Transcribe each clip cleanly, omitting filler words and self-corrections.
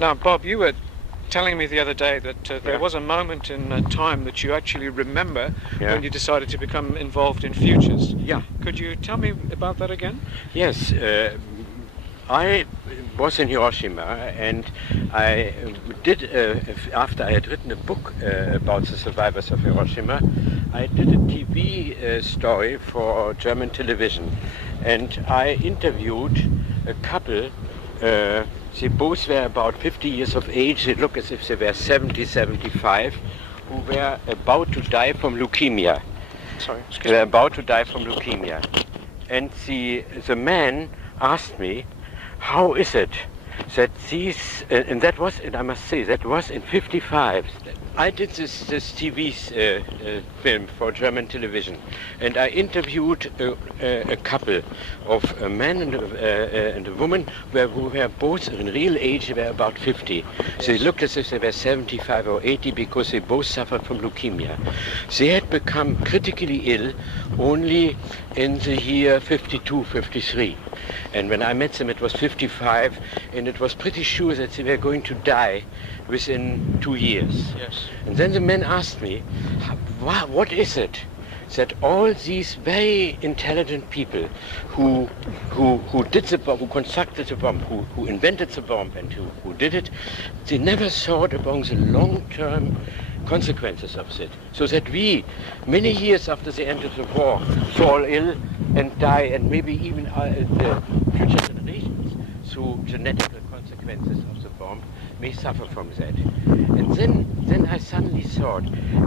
Now, Bob, you were telling me the other day that there Yeah. was a moment in time that you actually remember Yeah. when you decided to become involved in futures. Yeah. Could you tell me about that again? Yes, I was in Hiroshima, and I did, after I had written a book about the survivors of Hiroshima, I did a TV story for German television, and I interviewed a couple. They both were about 50 years of age. They look as if they were 70, 75, who were about to die from leukemia. Sorry, They were about to die from leukemia. And the man asked me, how is it that these, and that was, and I must say, that was in 55. I did this TV film for German television, and I interviewed a couple of a man and a woman who were both in real age. They were about 50. They looked as if they were 75 or 80 because they both suffered from leukemia. They had become critically ill only in the year 52, 53. And when I met them, it was 55, and it was pretty sure that they were going to die within 2 years. Yes. And then the man asked me, what is it that all these very intelligent people who did the bomb, who constructed the bomb, who invented the bomb, and who did it, they never thought about the long-term consequences of it, so that we, many years after the end of the war, fall ill and die, and maybe even the future generations, through genetic consequences of the bomb, may suffer from that. And then I suddenly thought,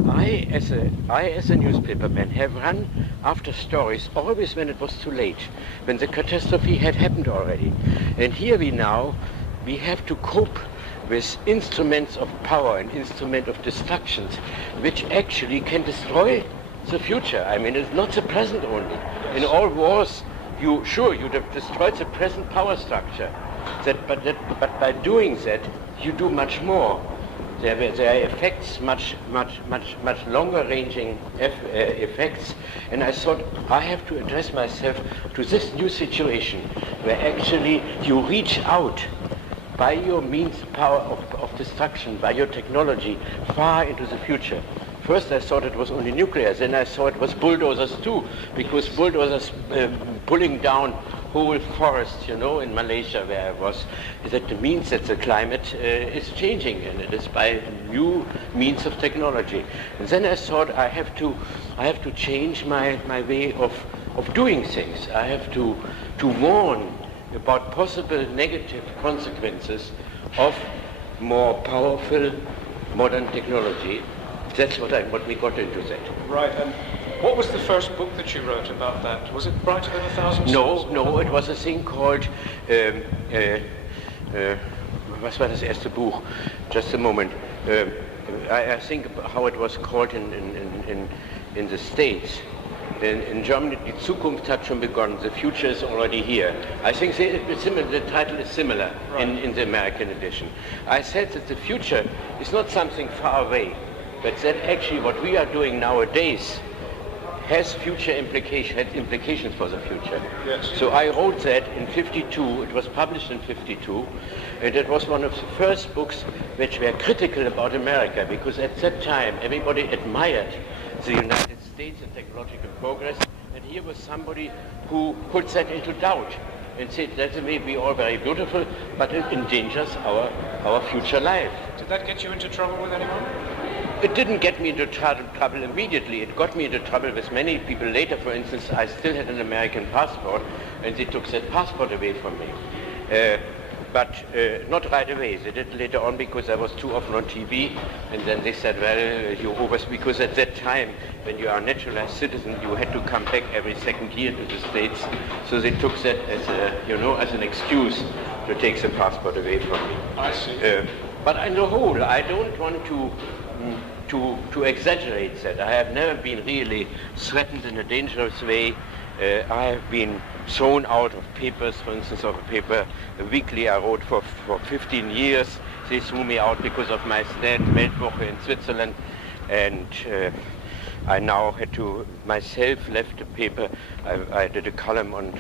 I as a newspaperman have run after stories always when it was too late, when the catastrophe had happened already. And here we have to cope with instruments of power and instruments of destructions, which actually can destroy the future. I mean, it's not the present only. In all wars, you'd have destroyed the present power structure. But by doing that, you do much more. There are effects, much longer-ranging effects. And I thought I have to address myself to this new situation, where actually you reach out by your means power of destruction, by your technology, far into the future. First I thought it was only nuclear, then I thought it was bulldozers too, because bulldozers pulling down whole forests, in Malaysia where I was, that means that the climate is changing, and it is by new means of technology. And then I thought I have to change my way of doing things. I have to warn about possible negative consequences of more powerful modern technology. That's what we got into that. Right, and what was the first book that you wrote about that? Was it Brighter Than a Thousand Suns? No, it was a thing called, was war das erste Buch? Just a moment. I think how it was called in the States. In Germany, Die Zukunft hat schon begonnen. The future is already here. I think the title is similar in the American edition. I said that the future is not something far away, but that actually what we are doing nowadays has implications for the future. Yes. So I wrote that in 52. It was published in 52, and it was one of the first books which were critical about America, because at that time everybody admired the United States and technological progress, and here was somebody who put that into doubt and said that may be all very beautiful, but it endangers our future life. Did that get you into trouble with anyone? It didn't get me into trouble immediately. It got me into trouble with many people later. For instance, I still had an American passport, and they took that passport away from me. But not right away. They did later on because I was too often on TV, and then they said, well, you always, because at that time, when you are a naturalized citizen, you had to come back every second year to the States. So they took that as an excuse to take the passport away from me. I see. But on the whole, I don't want to exaggerate that. I have never been really threatened in a dangerous way. I have been thrown out of papers, for instance, of a paper, a weekly I wrote for 15 years. They threw me out because of my stand, Weltwoche in Switzerland, and I now had to myself left the paper. I did a column on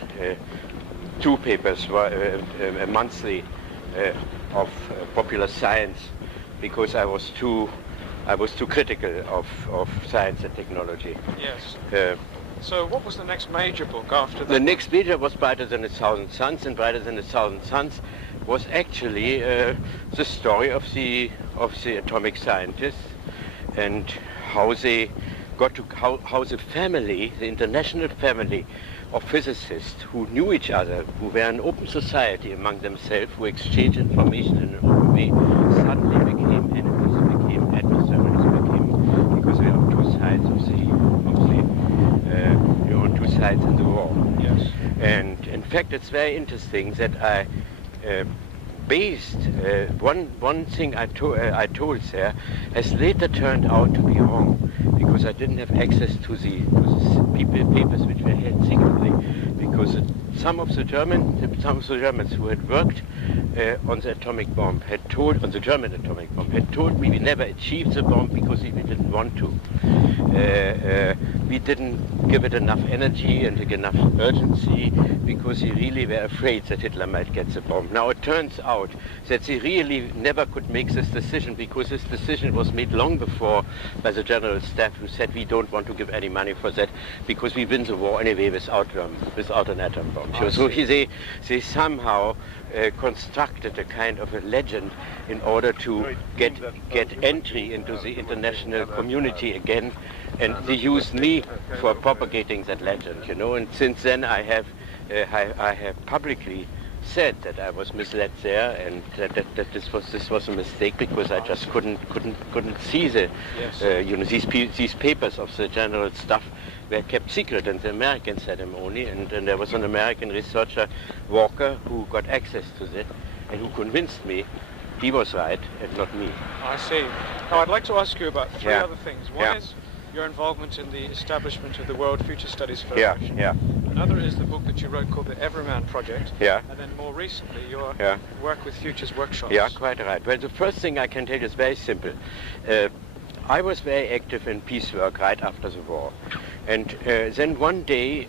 two papers, a monthly popular science because I was too critical of science and technology. Yes. Uh, So what was the next major book after that? The next major was Brighter Than a Thousand Suns, and Brighter Than a Thousand Suns was actually the story of the atomic scientists and how they got to how the family, the international family of physicists who knew each other, who were an open society among themselves, who exchanged information in an open way, suddenly became enemies, became adversaries, because we were on two sides you're on two sides in the war. Yes. And in fact, it's very interesting that I based one thing I told there has later turned out to be wrong because I didn't have access to the papers which were held secretly because some of the Germans who had worked on the atomic bomb on the German atomic bomb had told me we never achieved the bomb because we didn't want to. We didn't give it enough energy and enough urgency because we really were afraid that Hitler might get the bomb. Now it turns out that they really never could make this decision because this decision was made long before by the General Staff who said we don't want to give any money for that because we win the war anyway without an atom bomb. So they somehow constructed a kind of a legend in order to get entry into the international community again, and they used me for propagating that legend, and since then I have publicly said that I was misled there and that this was a mistake because I just couldn't see these papers of the general staff were kept secret and the Americans had them only, and there was an American researcher, Walker, who got access to it and who convinced me he was right and not me. I see. Now I'd like to ask you about three Yeah. other things. One is your involvement in the establishment of the World Future Studies Yeah, Federation. yeah, Another is the book that you wrote called the Everyman Project. yeah. And then more recently your Yeah. work with Futures Workshops. Yeah, quite right. Well, the first thing I can tell you is very simple. I was very active in peace work right after the war. And then one day,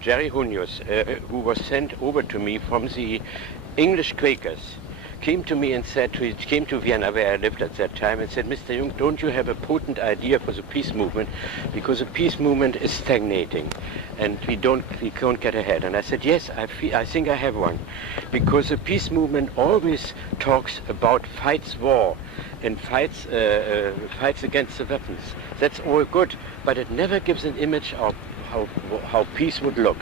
Jerry Hunius, who was sent over to me from the English Quakers, came to me and said, he came to Vienna where I lived at that time and said, Mr. Jungk, don't you have a potent idea for the peace movement? Because the peace movement is stagnating and we can't get ahead. And I said, yes, I think I have one. Because the peace movement always talks about fights war and fights against the weapons. That's all good, but it never gives an image of how peace would look.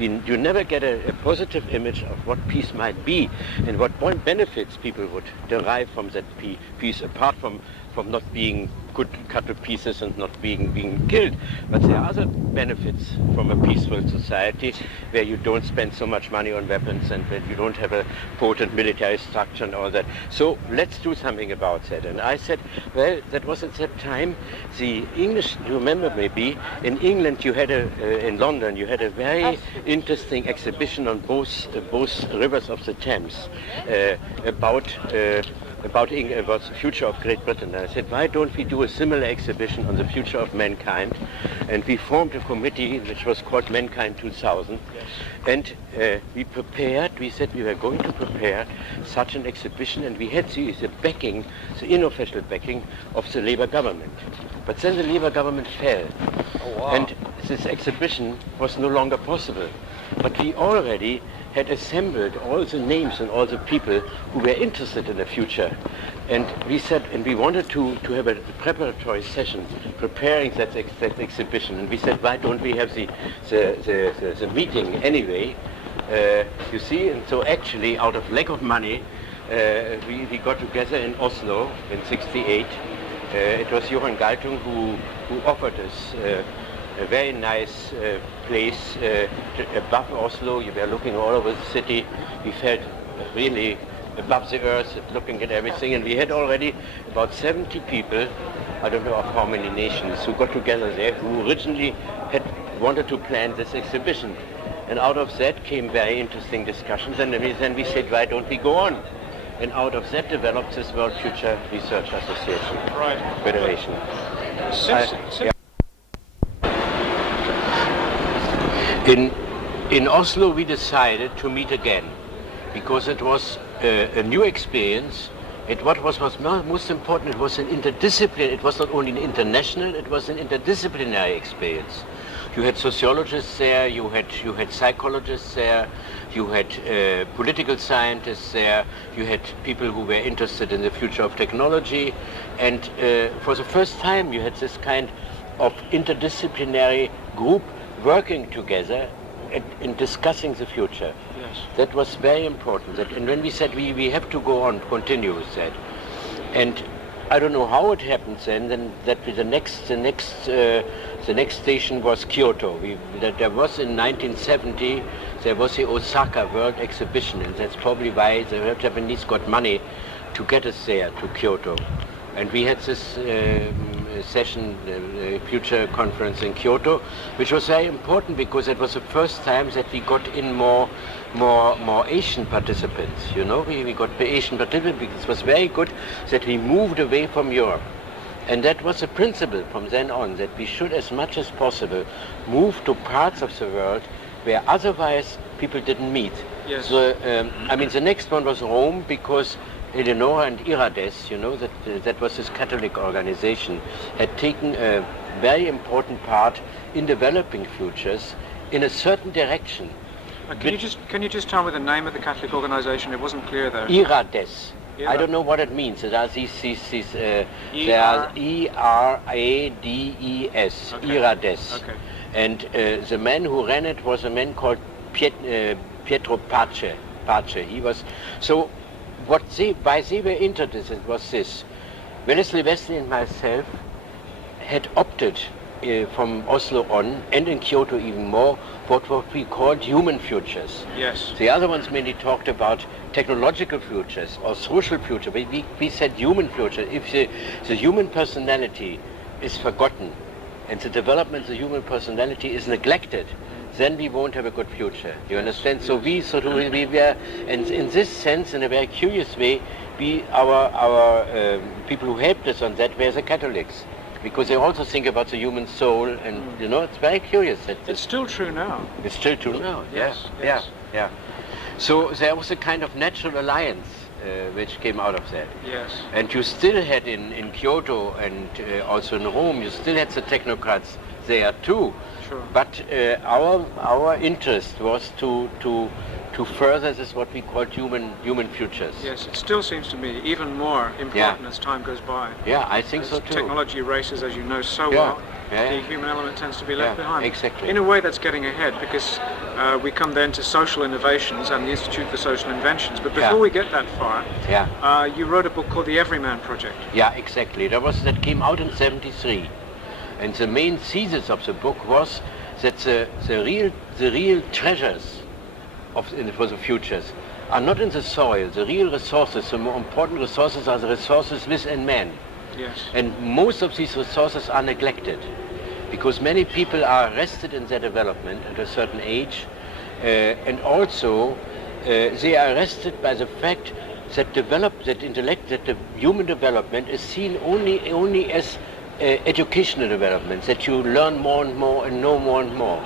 You never get a positive image of what peace might be and what benefits people would derive from that peace, apart from not being cut to pieces and not being killed. But there are other benefits from a peaceful society where you don't spend so much money on weapons and where you don't have a potent military structure and all that. So let's do something about that. And I said, well, that was at that time the English, you remember maybe, in England you had in London you had a very interesting exhibition on both rivers of the Thames about the future of Great Britain. And I said, why don't we do a similar exhibition on the future of mankind? And we formed a committee which was called Mankind 2000. And we said we were going to prepare such an exhibition, and we had the backing, the unofficial backing of the Labour government. But then the Labour government fell. Oh, wow. And this exhibition was no longer possible. But we already had assembled all the names and all the people who were interested in the future. And we said, and we wanted to have a preparatory session preparing that exhibition. And we said, why don't we have the meeting anyway? You see, and so actually out of lack of money, we got together in Oslo in '68. It was Johan Galtung who offered us a very nice place above Oslo. You were looking all over the city. We felt really above the earth, looking at everything. And we had already about 70 people, I don't know of how many nations, who got together there, who originally had wanted to plan this exhibition. And out of that came very interesting discussions. And then we said, why don't we go on? And out of that developed this World Future Research Association Federation. In Oslo we decided to meet again because it was a new experience. What was most important, it was an interdisciplinary, it was not only an international, it was an interdisciplinary experience. You had sociologists there, you had psychologists there, you had political scientists there, you had people who were interested in the future of technology, and for the first time you had this kind of interdisciplinary group working together in discussing the future. Yes. That was very important. And when we said we have to go on, continue with that, and I don't know how it happened then that the next station was Kyoto. There was in 1970 there was the Osaka World Exhibition, and that's probably why the Japanese got money to get us there to Kyoto. And we had this session, future conference in Kyoto, which was very important because it was the first time that we got in more Asian participants. You know, we got the Asian participants because it was very good that we moved away from Europe. And that was a principle from then on, that we should, as much as possible, move to parts of the world where otherwise people didn't meet. Yes. So, I mean, the next one was Rome, because Eleonora and Irades, you know, that was this Catholic organization, had taken a very important part in developing futures in a certain direction. Can you just tell me the name of the Catholic organization? It wasn't clear there. Irades. I don't know what it means. There are these there are E-R-A-D-E-S, Okay. Irades. Okay. And the man who ran it was a man called Pietro Pace. He was so. Why they were interested was this. Wellesley Wesley and myself had opted from Oslo on, and in Kyoto even more, what we called human futures. Yes. The other ones mainly talked about technological futures or social future. We said human future. If the human personality is forgotten and the development of the human personality is neglected, then we won't have a good future. You understand? So we were, and in this sense, in a very curious way, our people who helped us on that were the Catholics, because they also think about the human soul, and you know, it's very curious. It's still true now. It's still true now. Yes, yes. Yeah. So there was a kind of natural alliance which came out of that. Yes. And you still had in Kyoto and also in Rome, you still had the technocrats there too. Sure. But our interest was to further this what we call human futures. Yes, it still seems to me even more important as time goes by. Yeah, I think As so too. technology races, as you know so Yeah. well, Yeah. the human element tends to be left behind. Exactly. In a way, that's getting ahead, because we come then to social innovations and the Institute for Social Inventions. But before we get that far, you wrote a book called The Everyman Project. Yeah, exactly. That came out in '73, and the main thesis of the book was that the real treasures for the futures are not in the soil. The real resources, the more important resources, are the resources within man. Yes. And most of these resources are neglected because many people are arrested in their development at a certain age, and also they are arrested by the fact that the human development is seen only as educational development, that you learn more and more and know more and more.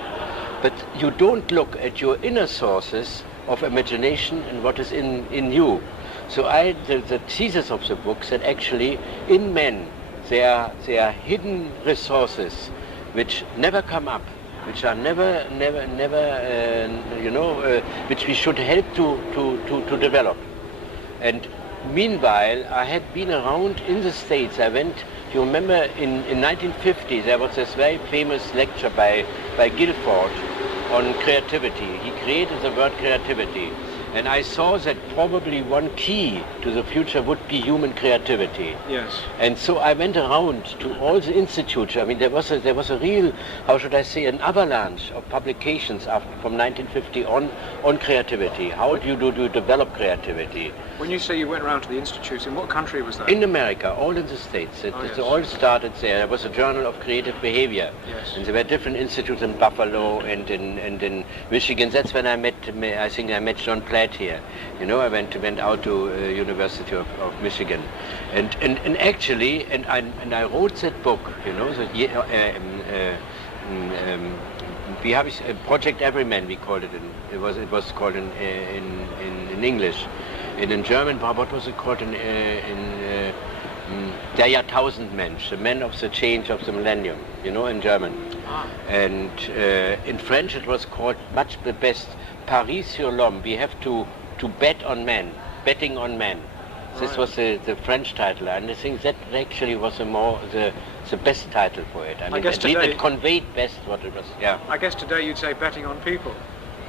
But you don't look at your inner sources of imagination and what is in you. So the thesis of the book said actually in men there are hidden resources which never come up, which are never which we should help to develop. And meanwhile, I had been around in the States. I went. You remember in 1950 there was this very famous lecture by Guilford on creativity. He created the word creativity. And I saw that probably one key to the future would be human creativity. Yes. And so I went around to all the institutes. I mean, there was a real, how should I say, an avalanche of publications from 1950 on creativity. How do you develop creativity? When you say you went around to the institutes, in what country was that? In America, all in the States. It all started there. There was a Journal of Creative Behavior. Yes. And there were different institutes in Buffalo and in Michigan. That's when I think I met John Platt here. You know, I went out to University of Michigan. And actually, I wrote that book, you know, we have Project Everyman, we called it. It was called in English. And in German, what was it called Der Jahrtausendmensch, the man of the change of the millennium, in German. And in French it was called much the best, Paris sur l'homme. We have to bet on men, betting on men. This was the French title, and I think that actually was the best title for it. I guess today, it conveyed best what it was. Yeah. I guess today you'd say betting on people.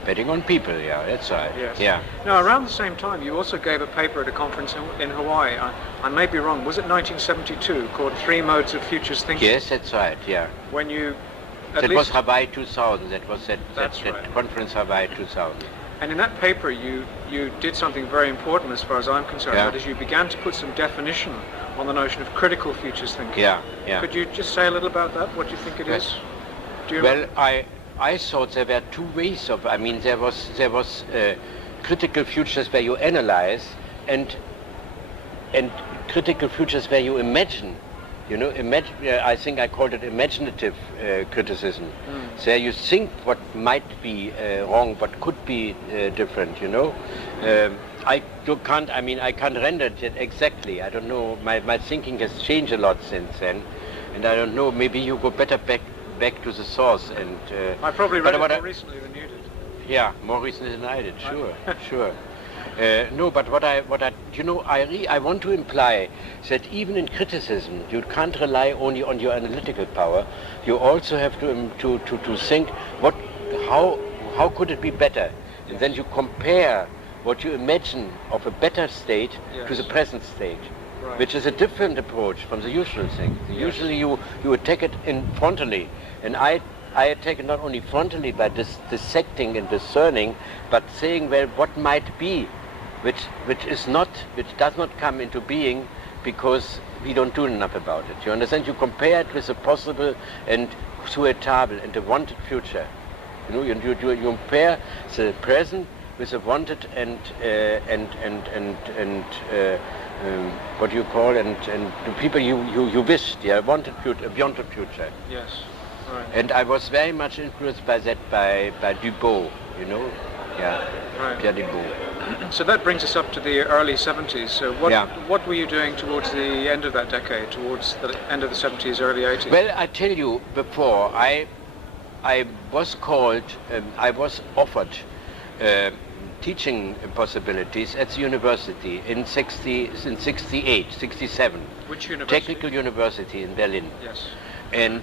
Betting on people, yeah, that's right. Yes. Yeah. Now, around the same time, you also gave a paper at a conference in Hawaii. I may be wrong. Was it 1972, called Three Modes of Futures Thinking? Yes, that's right. Yeah. When you. That was Hawaii 2000. That was that right. conference Hawaii 2000. And in that paper, you did something very important, as far as I'm concerned. Yeah. That is, you began to put some definition on the notion of critical futures thinking. Yeah. Yeah. Could you just say a little about that? What do you think it is? Do you well, I thought there were two ways of. I mean, there was critical futures where you analyze, and critical futures where you imagine. I think I called it imaginative criticism. So you think what might be wrong, what could be different. I can't render it exactly. I don't know. My thinking has changed a lot since then, and I don't know. Maybe you go better back to the source. And I probably read it more recently than you did. Yeah, more recently than I did. Sure, sure. No, but what I want to imply that even in criticism, you can't rely only on your analytical power. You also have to think how could it be better, and then you compare what you imagine of a better state to the present state, which is a different approach from the usual thing. Usually you attack it frontally, and I attack it not only frontally by dissecting and discerning, but saying, well, what might be, which does not come into being because we don't do enough about it. You understand? You compare it with a possible and souhaitable and a wanted future. You compare the present with a wanted and what you call and the people you wished, wanted future, beyond the future. Yes. Right. And I was very much influenced by that by Dubois, Right. Pierre Dubois. So that brings us up to the early 70s. So what were you doing towards the end of that decade, towards the end of the 70s, early 80s? Well, I tell you before, I was called, I was offered teaching possibilities at the university in 68, 67. Which university? Technical University in Berlin. Yes. And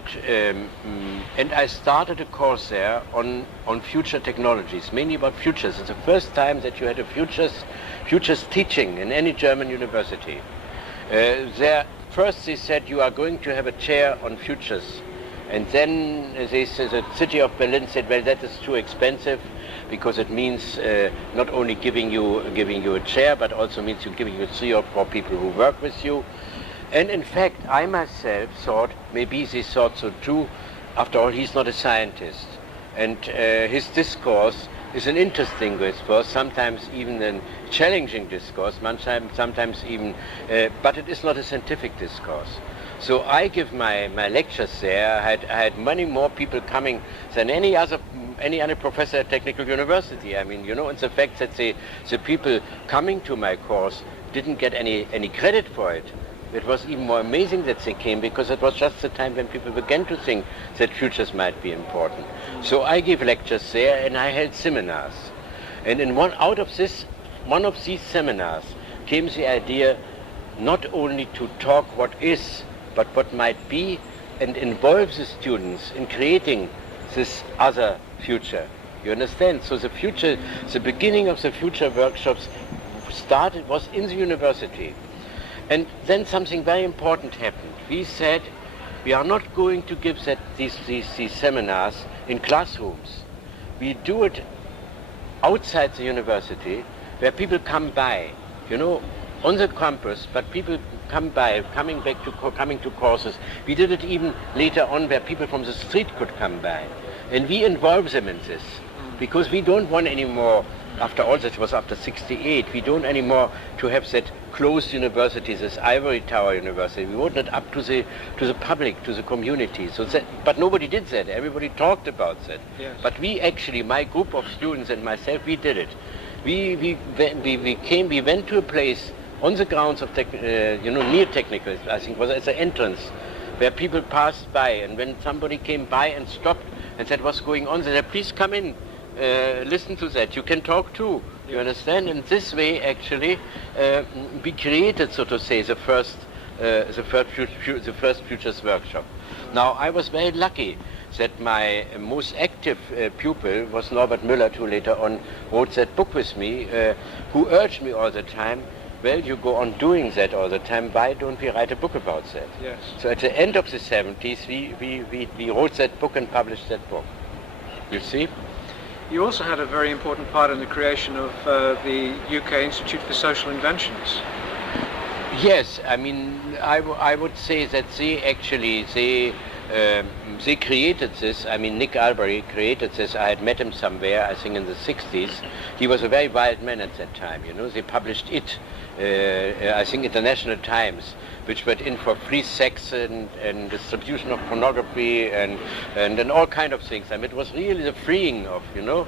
I started a course there on future technologies, mainly about futures. It's the first time that you had a futures teaching in any German university. First they said you are going to have a chair on futures, and then the city of Berlin said, well, that is too expensive because it means not only giving you a chair, but also means giving you 3 or 4 people who work with you. And in fact, I myself thought, maybe they thought so too. After all, he's not a scientist. And his discourse is an interesting discourse, sometimes even a challenging discourse, sometimes even, but it is not a scientific discourse. So I give my lectures there. I had many more people coming than any other professor at Technical University. I mean, it's the fact that the people coming to my course didn't get any credit for it. It was even more amazing that they came because it was just the time when people began to think that futures might be important. So I gave lectures there and I held seminars. And in one of these seminars came the idea not only to talk what is, but what might be, and involve the students in creating this other future. You understand? So the beginning of the future workshops was in the university. And then something very important happened. We said we are not going to give these seminars in classrooms. We do it outside the university where people come by, on the campus, but people come by, coming to courses. We did it even later on where people from the street could come by. And we involve them in this because we don't want anymore. After all, that was after 68. We don't anymore to have that closed university, this ivory tower university. We want it up to the public, to the community. But nobody did that. Everybody talked about that. Yes. But we actually, my group of students and myself, we did it. We went to a place on the grounds of near technical, I think was as an entrance, where people passed by, and when somebody came by and stopped and said what's going on, they said please come in, listen to that, you can talk too, you understand? And this way actually we created, so to say, the first Futures workshop. Now I was very lucky that my most active pupil was Norbert Müller, who later on wrote that book with me, who urged me all the time, well, you go on doing that all the time, why don't we write a book about that? Yes. So at the end of the 70s, we wrote that book and published that book. You see? You also had a very important part in the creation of the UK Institute for Social Inventions. Yes, I mean, I would say that they created this. I mean, Nick Albury created this. I had met him somewhere, I think in the 60s. He was a very wild man at that time, you know. They published it, I think International Times, which went in for free sex and distribution of pornography and all kind of things. I mean, it was really the freeing of, you know.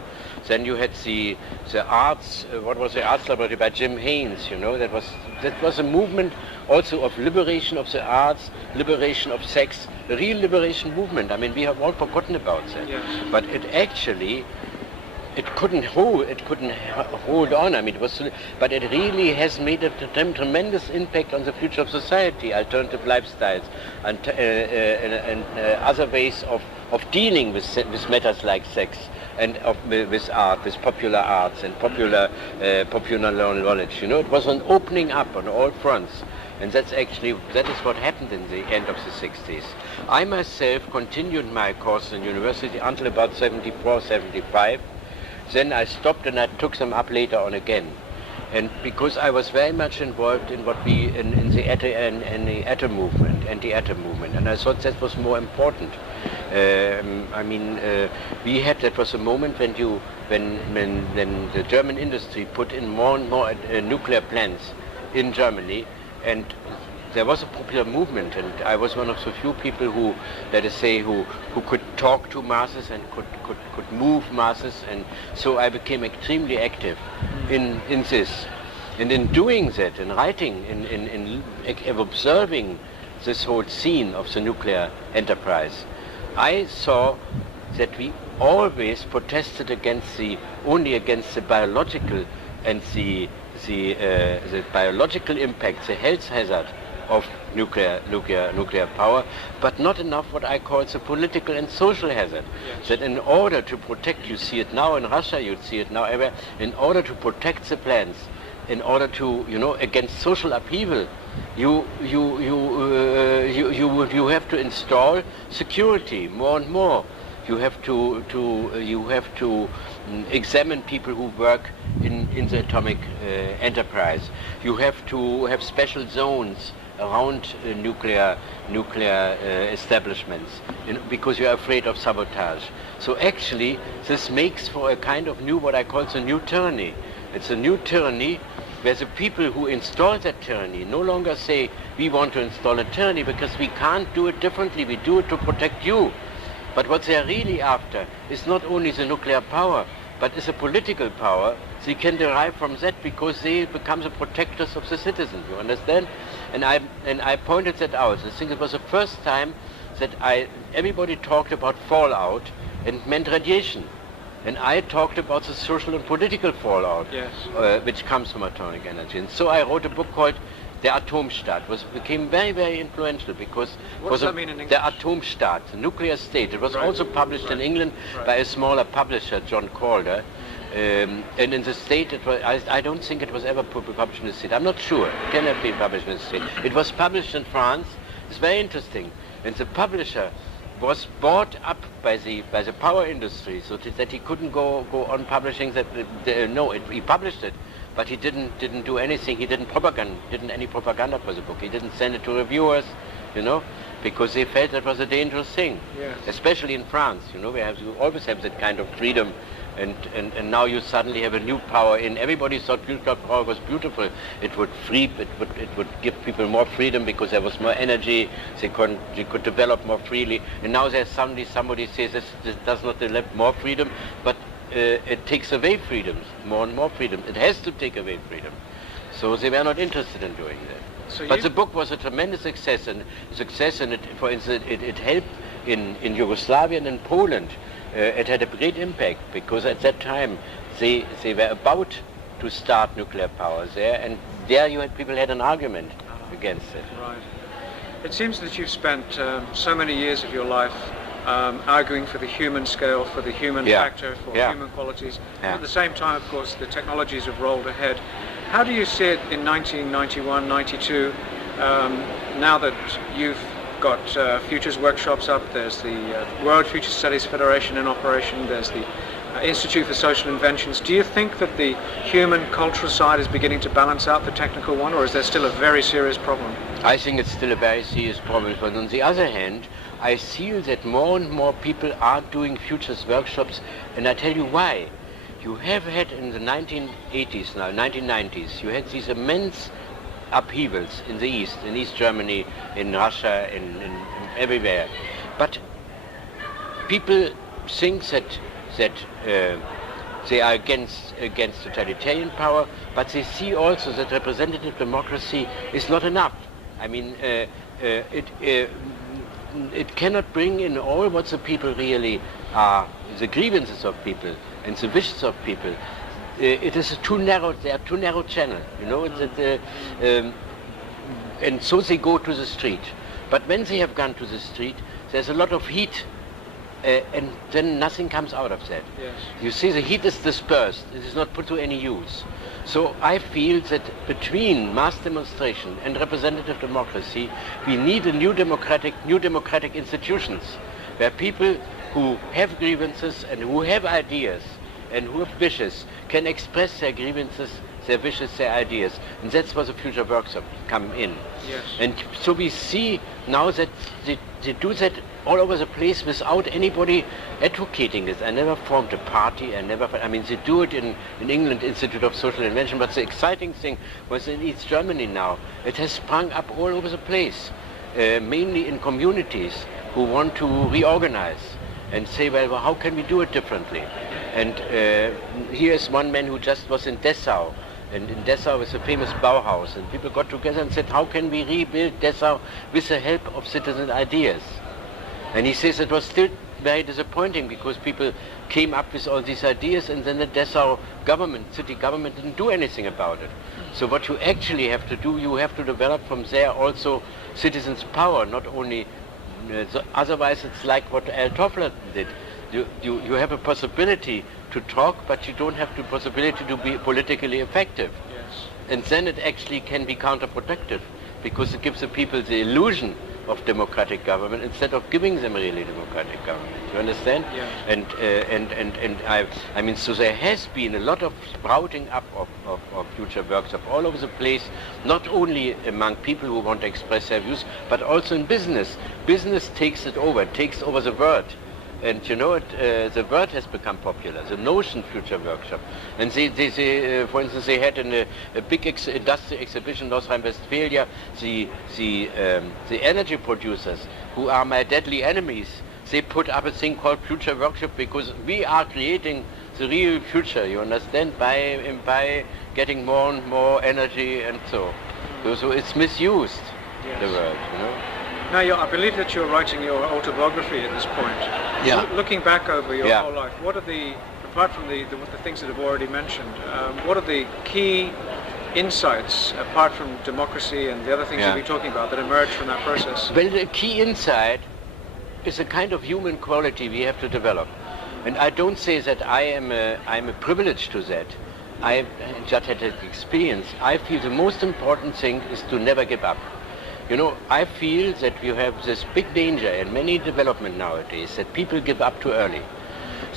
Then you had the arts, what was the arts laboratory by Jim Haynes, you know. That was a movement also of liberation of the arts, liberation of sex, a real liberation movement. I mean, we have all forgotten about that. Yes. But it couldn't hold on. I mean, but it really has made a tremendous impact on the future of society, alternative lifestyles, and other ways of dealing with matters like sex, and with art, with popular arts and popular knowledge. You know, it was an opening up on all fronts, and that is what happened in the end of the 60s. I myself continued my course in university until about 74, 75. Then I stopped and I took them up later on again. And because I was very much involved in the anti-atom movement, and I thought that was more important. That was a moment when the German industry put in more and more nuclear plants in Germany, and there was a popular movement, and I was one of the few people who, let us say, who could talk to masses and could move masses, and so I became extremely active in this. And in doing that, in writing, in observing this whole scene of the nuclear enterprise, I saw that we always protested only against the biological and the biological impact, the health hazard of nuclear power, but not enough what I call the political and social hazard. Yes. That in order to protect, you see it now in Russia, you see it now everywhere, in order to protect the plants, in order to, against social upheaval, you have to install security more and more. You have to examine people who work in the atomic enterprise. You have to have special zones around nuclear establishments, because you are afraid of sabotage. So actually, this makes for a kind of what I call the new tyranny. It's a new tyranny where the people who install that tyranny no longer say, we want to install a tyranny because we can't do it differently, we do it to protect you. But what they are really after is not only the nuclear power, but is a political power they can derive from that, because they become the protectors of the citizens, you understand? And I pointed that out. I think it was the first time that everybody talked about fallout and meant radiation. And I talked about the social and political fallout, yes, which comes from atomic energy. And so I wrote a book called The Atomstaat. Became very, very influential because what does that mean in English? The Atomstaat, the nuclear state. It was also published in England by a smaller publisher, John Calder. And in the State, I don't think it was ever published in the State. I'm not sure. It can have been published in the State. It was published in France. It's very interesting. And the publisher was bought up by the power industry, so that he couldn't go on publishing that. He published it, but he didn't do anything. He didn't any propaganda for the book. He didn't send it to reviewers, because they felt that was a dangerous thing. Yes. Especially in France, you always have that kind of freedom. And now you suddenly have a new power in. Everybody thought nuclear power was beautiful. It would give people more freedom because there was more energy. They could develop more freely. And now there's suddenly somebody says this does not develop more freedom, but it takes away freedoms, more and more freedom. It has to take away freedom. So they were not interested in doing that. So but the book was a tremendous success, and it, for instance, it helped in Yugoslavia and in Poland. It had a great impact because at that time they were about to start nuclear power there, and there people had an argument against it. Right. It seems that you've spent so many years of your life arguing for the human scale, for the human factor, for human qualities. Yeah. At the same time, of course, the technologies have rolled ahead. How do you see it in 1991, 92, now that you've got futures workshops up, there's the World Future Studies Federation in operation, there's the Institute for Social Inventions. Do you think that the human cultural side is beginning to balance out the technical one, or is there still a very serious problem? I think it's still a very serious problem, but on the other hand, I feel that more and more people are doing futures workshops, and I tell you why. You have had in the 1980s now, 1990s, you had these immense upheavals in the East, in East Germany, in Russia, in everywhere. But people think that they are against totalitarian power, but they see also that representative democracy is not enough. I mean, it cannot bring in all what the people really are, the grievances of people and the wishes of people. It is a too narrow. They are too narrow channel, you know. And so they go to the street. But when they have gone to the street, there's a lot of heat, and then nothing comes out of that. Yes. You see, the heat is dispersed. It is not put to any use. So I feel that between mass demonstration and representative democracy, we need a new democratic institutions, where people who have grievances and who have ideas and who have wishes can express their grievances, their wishes, their ideas. And that's where the future workshops come in. Yes. And so we see now that they do that all over the place without anybody advocating it. I never formed a party, I mean, they do it in England, Institute of Social Invention, but the exciting thing was in East Germany now. It has sprung up all over the place, mainly in communities who want to reorganize and say, well, how can we do it differently? And here's one man who just was in Dessau, and in Dessau is a famous Bauhaus, and people got together and said, how can we rebuild Dessau with the help of citizen ideas? And he says it was still very disappointing because people came up with all these ideas, and then the Dessau government, city government, didn't do anything about it. So what you actually have to do, you have to develop from there also citizens' power, not only, otherwise it's like what Al Toffler did. You have a possibility to talk, but you don't have the possibility to be politically effective. Yes. And then it actually can be counterproductive, because it gives the people the illusion of democratic government instead of giving them really democratic government. You understand? Yes. And I mean, so there has been a lot of sprouting up of future workshops all over the place, not only among people who want to express their views, but also in business. Business takes it over the word. And you know, the word has become popular, the notion future workshop. And they for instance, they had in a big industrial exhibition in North Rhine-Westphalia, the energy producers, who are my deadly enemies, they put up a thing called future workshop because we are creating the real future, you understand, by getting more and more energy and so. So it's misused, yes. The word, you know. Now, I believe that you're writing your autobiography at this point. Yeah. Looking back over your whole life, what are apart from the things that I've already mentioned, what are the key insights, apart from democracy and the other things you've been talking about, that emerge from that process? Well, the key insight is a kind of human quality we have to develop. And I don't say that I'm a privilege to that. I just had that experience. I feel the most important thing is to never give up. You know, I feel that you have this big danger in many development nowadays, that people give up too early.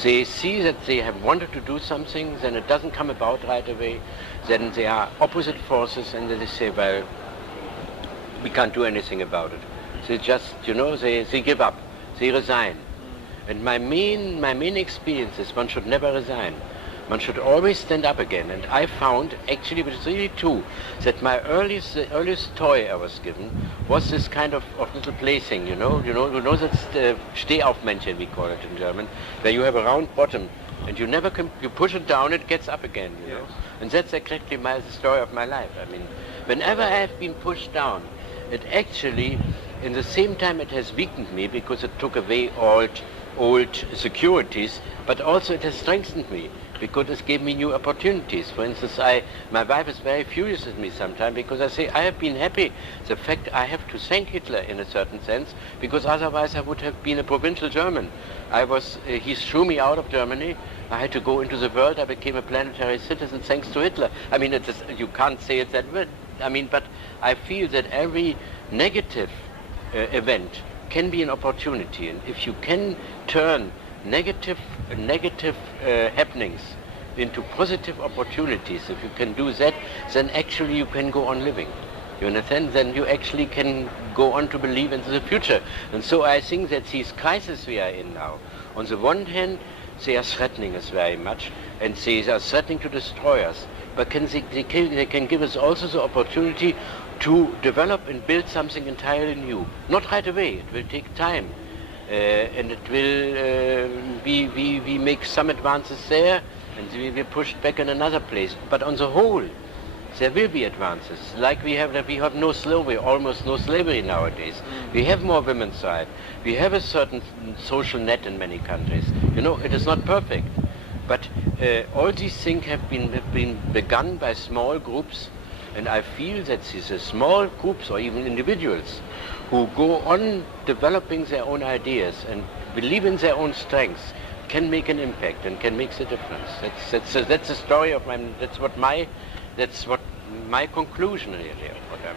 They see that they have wanted to do something, then it doesn't come about right away, then there are opposite forces, and then they say, well, we can't do anything about it. They just, you know, they give up, they resign. And my main experience is one should never resign. One should always stand up again. And I found, actually, which is really true, that the earliest toy I was given was this kind of little plaything, you know that's the Stehaufmännchen, we call it in German, where you have a round bottom And you never can, you push it down, it gets up again, you know. And that's exactly the story of my life. I mean, whenever I have been pushed down, it actually, in the same time it has weakened me because it took away old securities, but also it has strengthened me because it gave me new opportunities. For instance, my wife is very furious with me sometimes because I say I have been happy. The fact I have to thank Hitler in a certain sense, because otherwise I would have been a provincial German. He threw me out of Germany. I had to go into the world. I became a planetary citizen thanks to Hitler. I mean, you can't say it that way. I mean, but I feel that every negative event can be an opportunity, and if you can turn negative happenings into positive opportunities, if you can do that, then actually you can go on living. You understand? Then you actually can go on to believe into the future. And so I think that these crises we are in now, on the one hand, they are threatening us very much, and they are threatening to destroy us. But they can give us also the opportunity to develop and build something entirely new. Not right away, it will take time. And it will, we make some advances there, and we will push back in another place. But on the whole, there will be advances. Like we have no slavery, almost no slavery nowadays. We have more women's rights. We have a certain social net in many countries. You know, it is not perfect. But all these things have been begun by small groups, and I feel that these small groups or even individuals who go on developing their own ideas and believe in their own strengths can make an impact and can make the difference. That's the story of that's what my conclusion really of what I'm.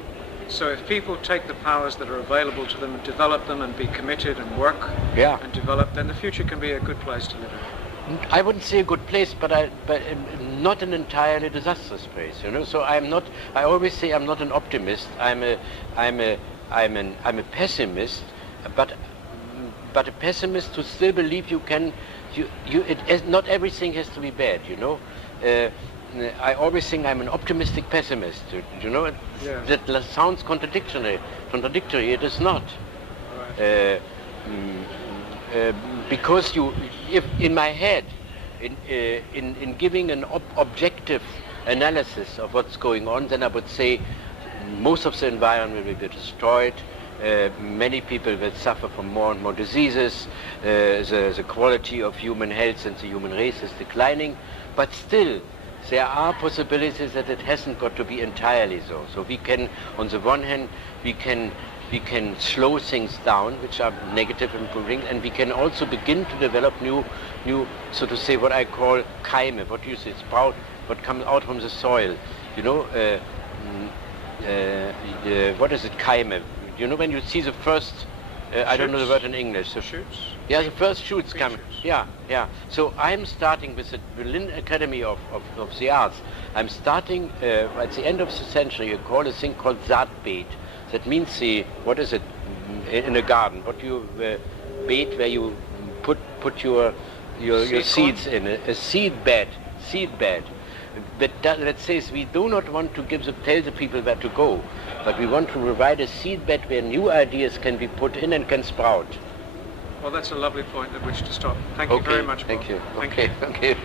So if people take the powers that are available to them, develop them and be committed and work and develop, then the future can be a good place to live in. I wouldn't say a good place, but not an entirely disastrous place, you know. So I always say I'm not an optimist. I'm a pessimist, but a pessimist who still believe not everything has to be bad, you know. I always think I'm an optimistic pessimist, you know. That sounds contradictory. It is not. Right. Because if in my head, in giving an objective analysis of what's going on, then I would say most of the environment will be destroyed. Many people will suffer from more and more diseases. The quality of human health and the human race is declining. But still, there are possibilities that it hasn't got to be entirely so. So we can, on the one hand, we can slow things down, which are negative improving, and we can also begin to develop new, so to say, what I call Keime, what you say, sprout, what comes out from the soil. You know, what is it, Keime? You know, when you see the first, I don't know the word in English. So shoots? Yeah, the first shoots come. Yeah. So I'm starting with the Berlin Academy of the Arts. I'm starting at the end of the century. You call a thing called Saatbeet. That means what is it in a garden? What you beet where you put your seeds in a seed bed. But that says we do not want to tell the people where to go, but we want to provide a seed bed where new ideas can be put in and can sprout. Well, that's a lovely point at which to stop. Thank you very much, Bob. Thank you. Thank you.